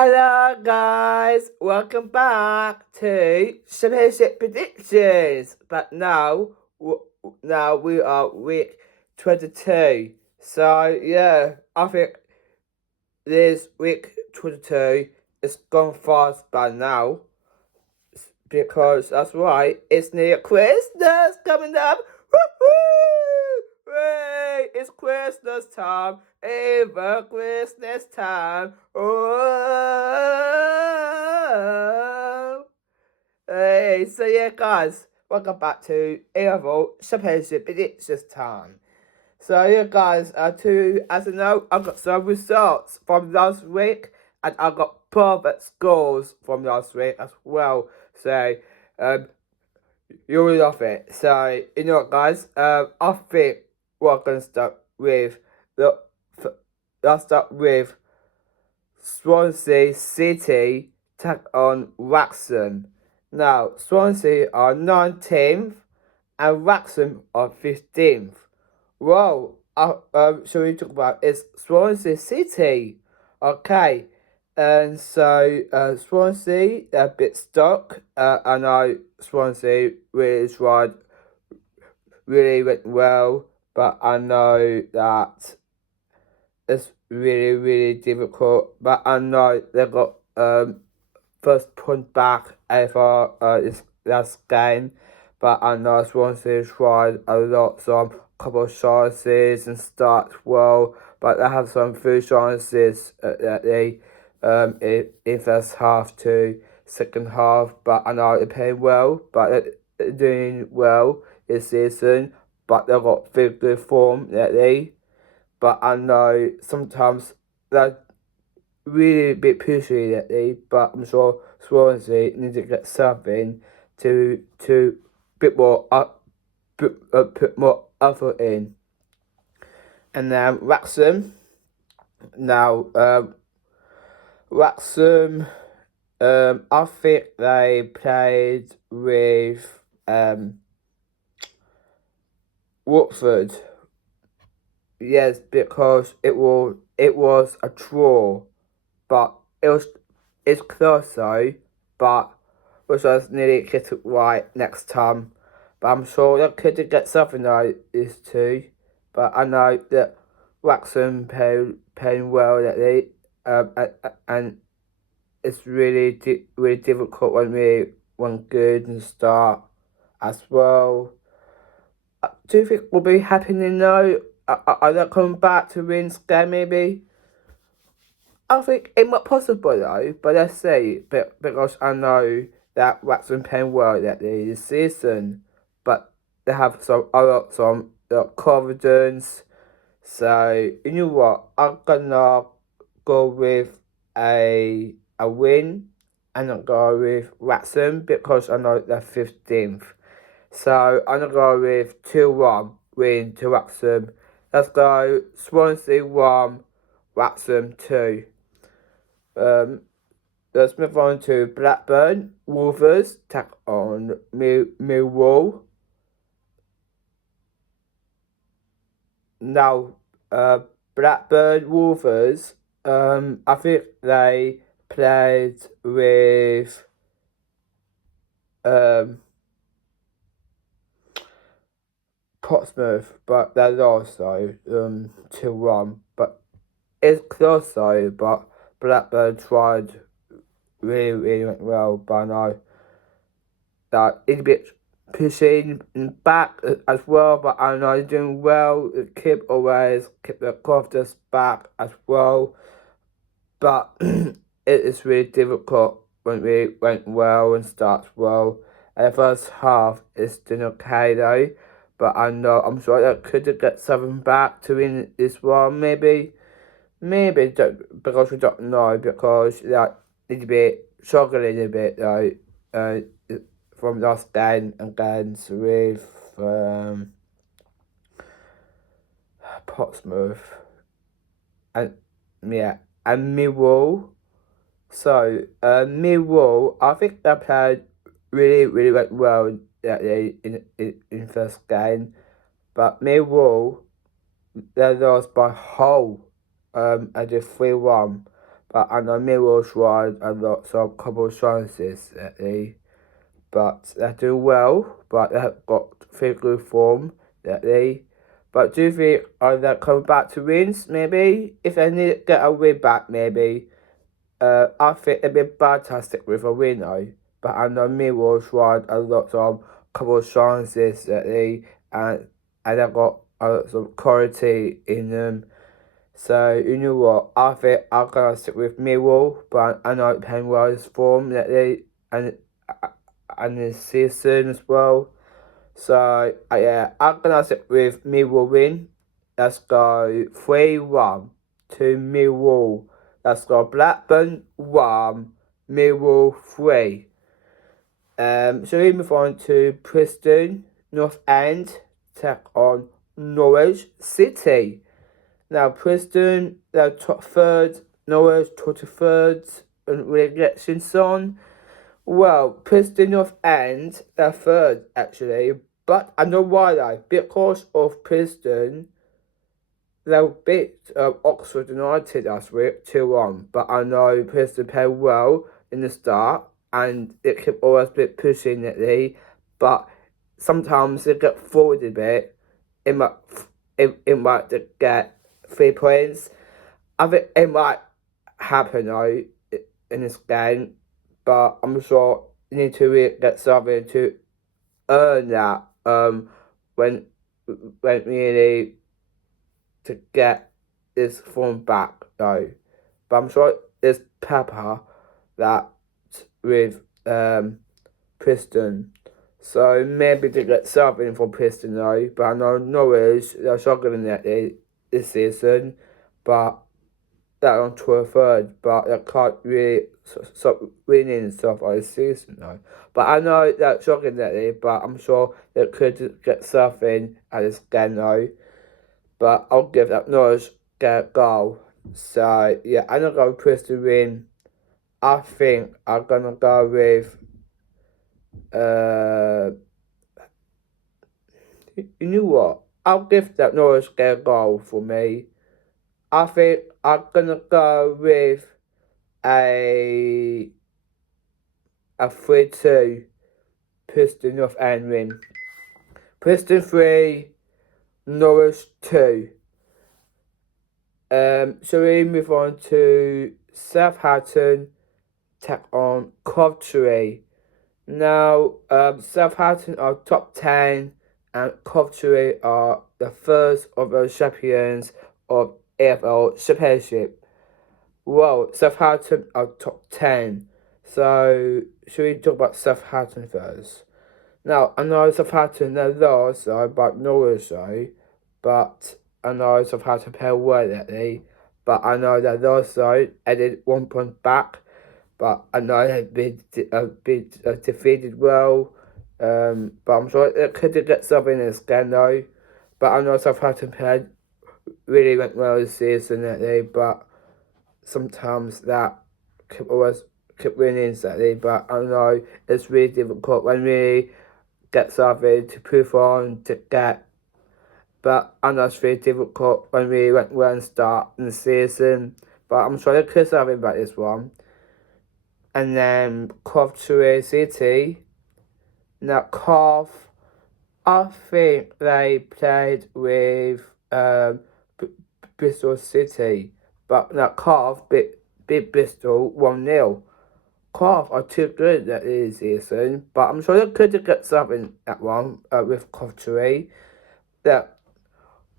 Hello guys, welcome back to Championship Predictions. But now we are week 22. So yeah, I think this week 22 is gone fast by now because that's right, it's near Christmas coming up. Woo-hoo! Hey, it's Christmas time. Ever Christmas time. Oh. Hey, so yeah, guys, welcome back to Evo Championship Predictions time. So yeah, guys, as you know, I've got some results from last week, and I got perfect scores from last week as well. So, um, you'll love it. So you know what, guys? I think we're gonna start with the. Let's start with Swansea City take on Wrexham. Now, Swansea are 19th and Wrexham are 15th. Well, shall we talk about it's Swansea City? Okay, and so Swansea they're a bit stuck. I know Swansea really tried, really went well, but I know that it's really difficult. But I know they got first point back ever this last game. But I know Swansea tried a lot, some couple of chances and start well, but they have some few chances that they in first half to second half. But I know they're playing well, but they're doing well this season. But they've got very good form lately. But I know sometimes they're really a bit pushy lately, but I'm sure Swansea need to get something to bit more up, put more effort in. And then Wrexham. Now, Wrexham, I think they played with Watford. Yes, because it was a draw, but it's close though, but which was nearly get it right next time. But I'm sure they could get something like this too. But I know that Wrexham playing well lately, and it's really difficult when we one good and start as well. Do you think we'll be happening though? Are they coming back to win this game maybe? I think it might possible though, but let's see. But because I know that Wrexham playing well that this season, but they have some confidence. So you know what? I'm gonna go with a win, and I'll go with Wrexham because I know they're 15th. So I'm gonna go with 2-1 win to Wrexham. Let's go Swansea 1, Wrexham 2. Um, let's move on to Blackburn Wolves take on Millwall. Now, Blackburn Wolves, I think they played with Portsmouth, but they lost though, 2-1. But it's close though, but Blackburn tried really went well, but I know that it's a bit pushing back as well, but I know he's doing well. Keep the confidence back as well. But it is really difficult when we went well and starts well. And the first half is doing okay though. But I'm sure that could get something back to win this one, maybe. Maybe because we don't know, because like it's a bit struggling a bit though. From last game against with Portsmouth and yeah and Millwall. So Millwall, I think they played really went well in first game, but Millwall they lost by whole at the 3-1. but I know Millwall tried a lot, so a couple of chances lately, but they do well, but they have got very good form lately. But do you think they coming back to wins? Maybe if they need to get a win back, maybe. I think it'd be fantastic with a win though. But I know Millwall tried a lot of couple of chances lately, and they've got some quality in them. So you know what? I think I'm gonna stick with Millwall, but I know Penwell's form lately and this season as well. So yeah, I'm gonna stick with Millwall win. Let's go 3-1 to Millwall. Let's go Blackburn 1, Millwall 3. So we move on to Preston North End take on Norwich City. Now Preston they're top third, Norwich 23rd, and relegation on. Well, Preston North End they're third actually, but I know why though. Because of Preston, they beat Oxford United last week 2-1, but I know Preston played well in the start and it can always be pushing lately, but sometimes they get forward a bit. It might get 3 points. I think it might happen though in this game, but I'm sure you need to really get something to earn that when really to get this form back though. But I'm sure it's Pepper that with Preston. So maybe to get something from Preston though. But I know Norwich they're struggling at this season, but they're on to a third, but they can't really stop winning and stuff like this season though. But I know they're struggling lately, but I'm sure they could get something at this game though. But I'll give that Norwich get a goal. So yeah, I'm gonna go with Preston win. I think I'm gonna go with you know what? I'll give that Norwich get a goal for me. I think I'm gonna go with a 3-2 Preston North End win. Preston 3, Norwich 2. So we move on to Southampton take on Coventry. Now, Southampton are top 10 and Coventry are the first of the champions of AFL Championship. Well, Southampton are top 10. So, should we talk about Southampton first? Now, I know Southampton they lost by Norwich but I know Southampton played well lately. But I know they lost added 1 point back. But I know they've been defeated well. But I'm sure they could get something in this game though. But I know Southampton played really went well this season lately, but sometimes that could always keep winning lately. But I know it's really difficult when we get something to prove on to get. But I know it's really difficult when we went well and start in the season. But I'm sure they could something about this one. And then Coventry City. Now Cov, I think they played with Bristol City, but now Cov beat Bristol 1-0. Cov are too good this season, but I'm sure they could get something at one with Coventry. That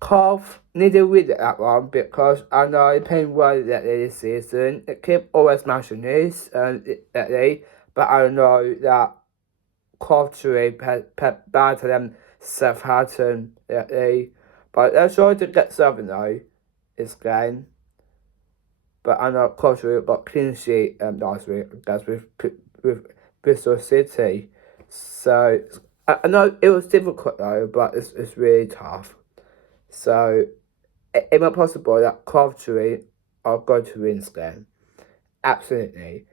Cov need to win that one because I know they're playing well this season. It keep always smashing this lately, but I know that Coventry better than Southampton lately. But they're sure to get something though this game. But I know Coventry got clean sheet last week against with Bristol City. So I know it was difficult though, but it's really tough. So it might be possible that Coventry are going to win this game. Absolutely.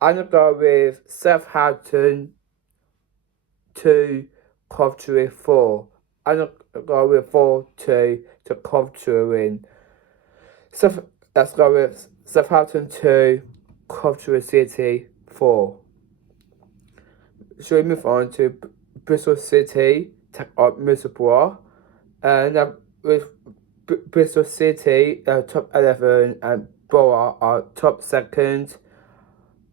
I'm gonna go with Southampton 2, Coventry 4. I'm gonna go with 4-2 to Coventry win. So let's go with Southampton 2, Coventry City 4. So we move on to Bristol City, take on Middlesbrough. And with Bristol City, top 11, and Borough are top second.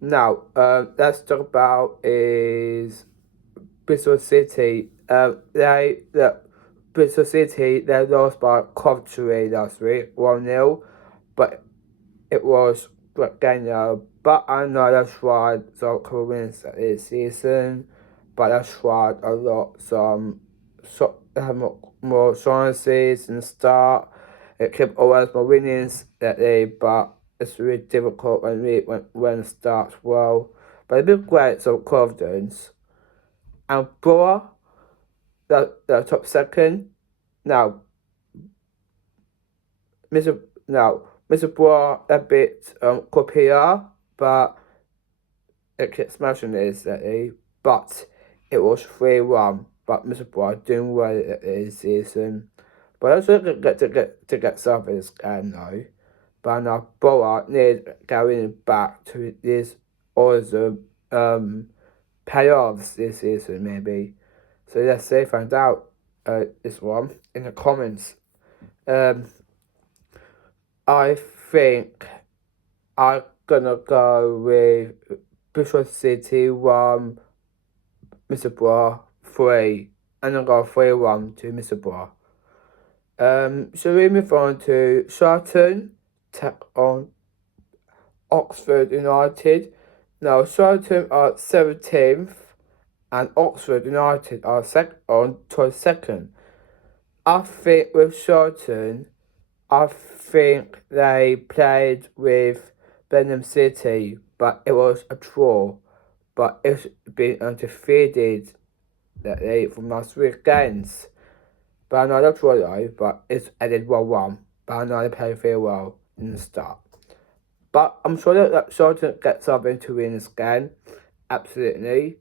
Now, let's talk about is Bristol City. Bristol City, they lost by Coventry last week, 1-0, but it was great game now. But I know that's tried some couple wins this season, but that's tried a lot. They have more chances and start. It kept always more winnings that day, but it's really difficult when it starts well. But it's been great, so confidence. And Borough, the top second. Now, Mr. Borough a bit copier, but it kept smashing this that day. But it was 3-1. But Mr. Borough doing well this season. But I also get something this game now. But now Borough needs going back to this awesome payoffs this season maybe. So let's see, find out this one in the comments. I think I'm gonna go with Bristol City 1, Middlesbrough 3, and I'll go 3-1 to Middlesbrough. So we move on to Charlton, take on Oxford United. Now Charlton are 17th and Oxford United are on 22nd. I think with Charlton, I think they played with Birmingham City, but it was a draw. But it's been undefeated from last week's games. But I know that's right, but it's ended 1-1. But I know they played very well in the start. But I'm sure that Charlton get something to win this game, absolutely.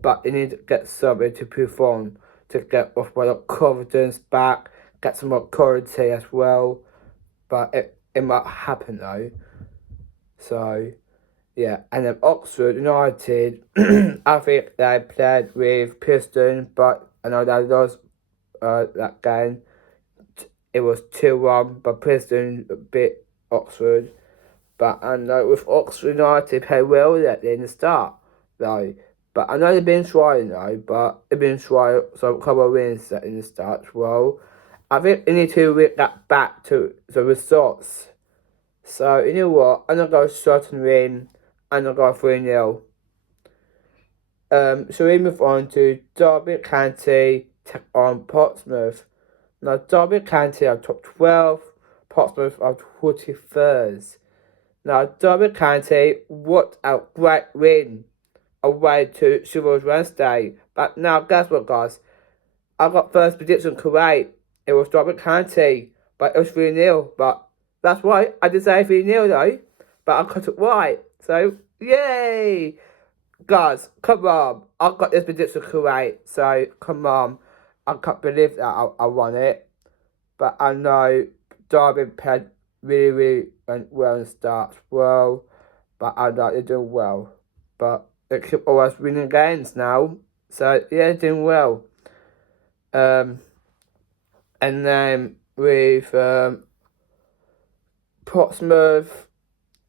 But they need to get something to perform to get off the confidence back, get some more quality as well. But it might happen though. So yeah, and then Oxford United, I think they played with Preston, but I know they lost that game. It was 2-1, but Preston beat Oxford. But I know with Oxford United played well in the start though. But I know they've been trying though, but they've been trying some couple of wins in the start as well. I think they need to get back to the results. So you know what? I'm gonna go Charlton win and I'll go 3-0. So we move on to Derby County take on Portsmouth. Now Derby County are top 12, Portsmouth are 43rd. Now Derby County, what a great win away to Sheffield Wednesday. But now guess what guys? I got first prediction correct. It was Derby County, but it was 3-0. But that's right, I did say 3-0 though, but I got it right. So yay! Guys, come on. I got this prediction correct, so come on. I can't believe that I won it. But I know Derby played really well in the start well. But I know they're doing well. But they keep always winning games now. So yeah, they're doing well. And then with Portsmouth,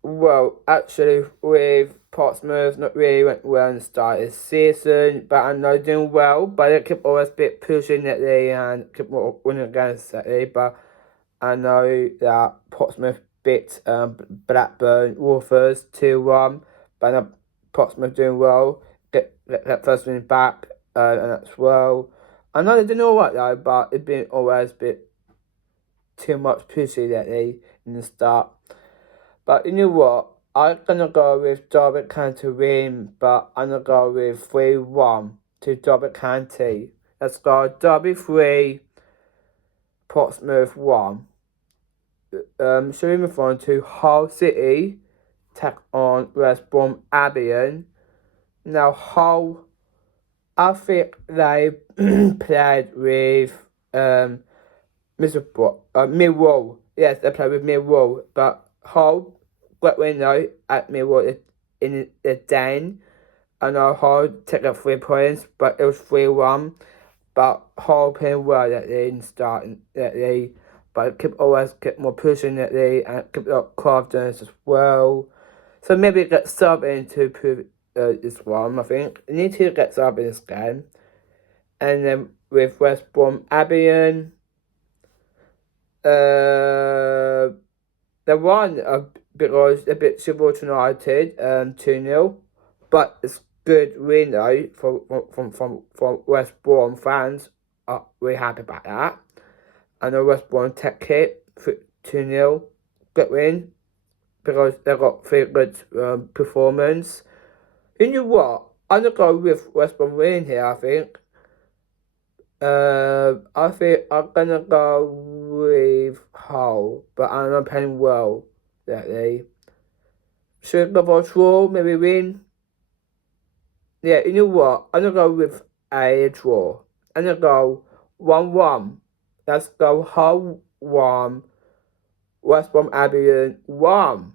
well, actually with Portsmouth not really went well in the start of the season, but I know they're doing well, but they keep always bit pushing it and keep winning against it. But I know that Portsmouth beat Blackburn Wolves 2-1, but I know Portsmouth doing well, get that first win back and as well. I know they're doing alright though, but it's been always a bit too much pushing lately in the start. But you know what? I'm gonna go with Derby County win, but I'm gonna go with 3-1 to Derby County. Let's go Derby 3, Portsmouth 1. So we move on to Hull City, take on West Brom Albion. Now Hull, I think they played with Millwall. Yes, they played with Millwall, but Hull great win though at Millwall in the Den. I know Hull took up 3 points, but it was 3-1. But Hull playing well that they didn't start that they, but always keep more pushing that they and keep up confidence as well. So maybe get something to prove this one. I think they need to get something this game. And then with West Brom Albion, they won because a bit Sheffield United 2-0, but it's good win though from West Brom fans. Are really happy about that. I know West Brom take it 2-0, good win because they got 3 good performance. You know what? I'm gonna go with West Brom win here. I think I'm gonna go with Hull, but I'm not playing well that day. Should go for a draw, maybe win. Yeah, you know what? I'm gonna go with a draw. I'm gonna go 1-1. Let's go Hull 1, West Brom Albion 1.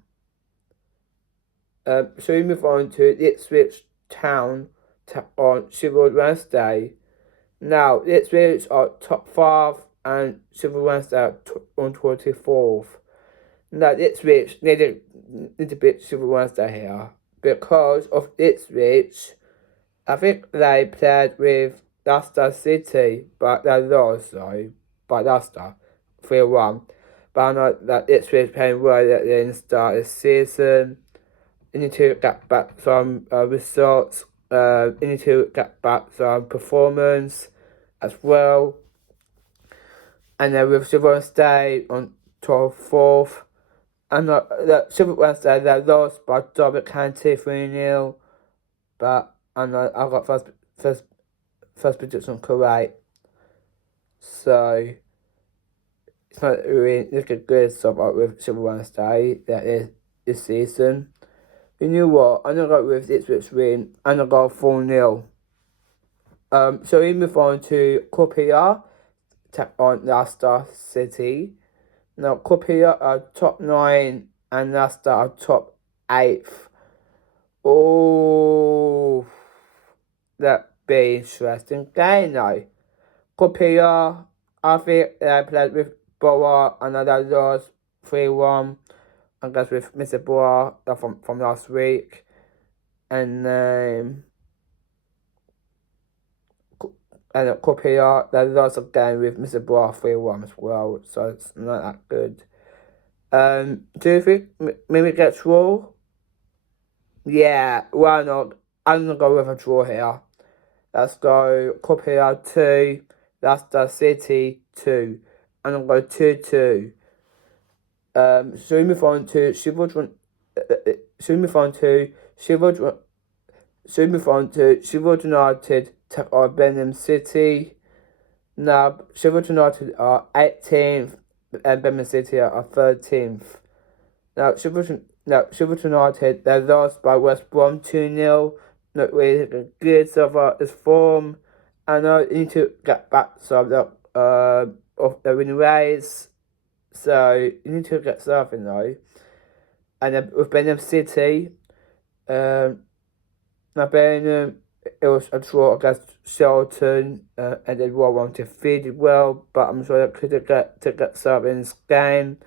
So we move on to Ipswich Town on Sheffield Wednesday. Now, Ipswich are top 5 and Sheffield Wednesday on 24th. Now, Ipswich need to beat Sheffield Wednesday here because of Ipswich. I think they played with Leicester City, but they lost though by Leicester 3-1. But I know that Ipswich playing well at the start of the season. You need to get back some results. You need to get back some performance as well. And then with Sheffield Wednesday on 24th. And that Sheffield Wednesday they lost by Derby County 3-0. But I know I got first prediction correct. So it's not really looking good stuff up with Sheffield Wednesday that is this season. You know what? I'm gonna go with Ipswich win. I'm gonna go 4-0. So we move on to Copia, take on Leicester City. Now Copia are top 9 and Leicester are top 8th. Oh, that be interesting game now. Copia, I think they played with Borough and they lost 3-1. I guess with Mr. Borough from last week. And Copia, they lost a game with Mr. Borough 3-1 as well. So it's not that good. Do you think maybe get draw? Yeah, why not? I'm gonna go with a draw here. Let's go Copia 2, Leicester City 2. I'm gonna go 2-2. So we move on to Sheffield United take on Birmingham City. Now Sheffield United are 18th and Birmingham City are 13th. Now Sheffield United they lost by West Brom 2-0. Not really good so far as form. I know you need to get back some of the winning ways. So you need to get something though. And then with Birmingham City, now Birmingham it was a draw against Shelton, and they were 1 defeated well, but I'm sure they could get something in this game.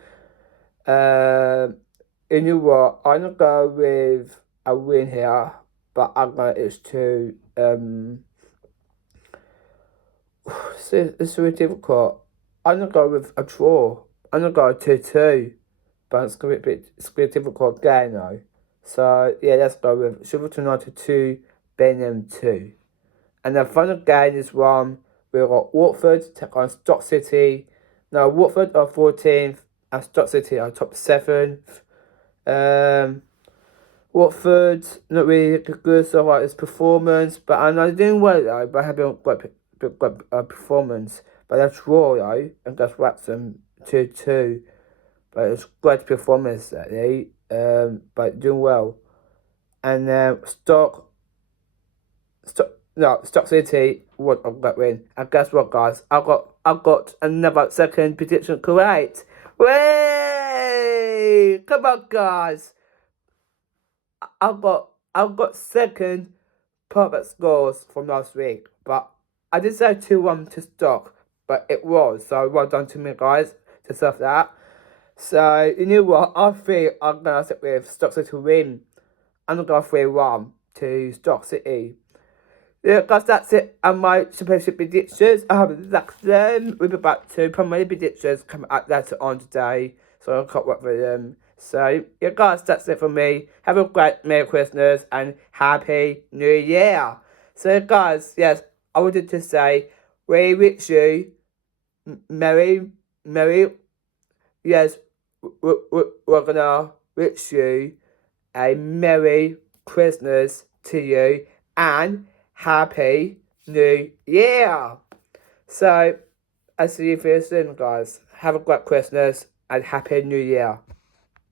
You know what? I'm gonna go with a win here, but I'm gonna it's to it's really difficult. I'm gonna go with a draw. I'm gonna go 2-2, but it's gonna be a difficult game now. So yeah, let's go with Sheffield United 2, Birmingham 2. And the final game is one we've got Watford take on Stoke City. Now Watford are 14th and Stoke City are top 7th. Watford not really good so far his performance, but I know they're doing well though, but having great performance. But that's draw though, and that's Wrexham 2-2. But it's great performance that day, but doing well. And Stoke City would have got win. And guess what, guys? I got another second prediction correct. Way! Come on, guys. I got second perfect scores from last week, but I did say 2-1 to stock, but it was, so well done to me, guys, to serve that. So, you know what? I think I'm going to stick with Stock City to win. I'm going to go 3-1 to Stock City. Yeah, guys, that's it. And my championship predictions, I have exact them. We'll be back to Premier predictions coming out later on today, so I can't wait for them. So, yeah, guys, that's it for me. Have a great Merry Christmas and Happy New Year. So, guys, yes, I wanted to say, we wish you Merry, yes, we're gonna wish you a Merry Christmas to you and Happy New Year. So, I'll see you very soon, guys. Have a great Christmas and Happy New Year.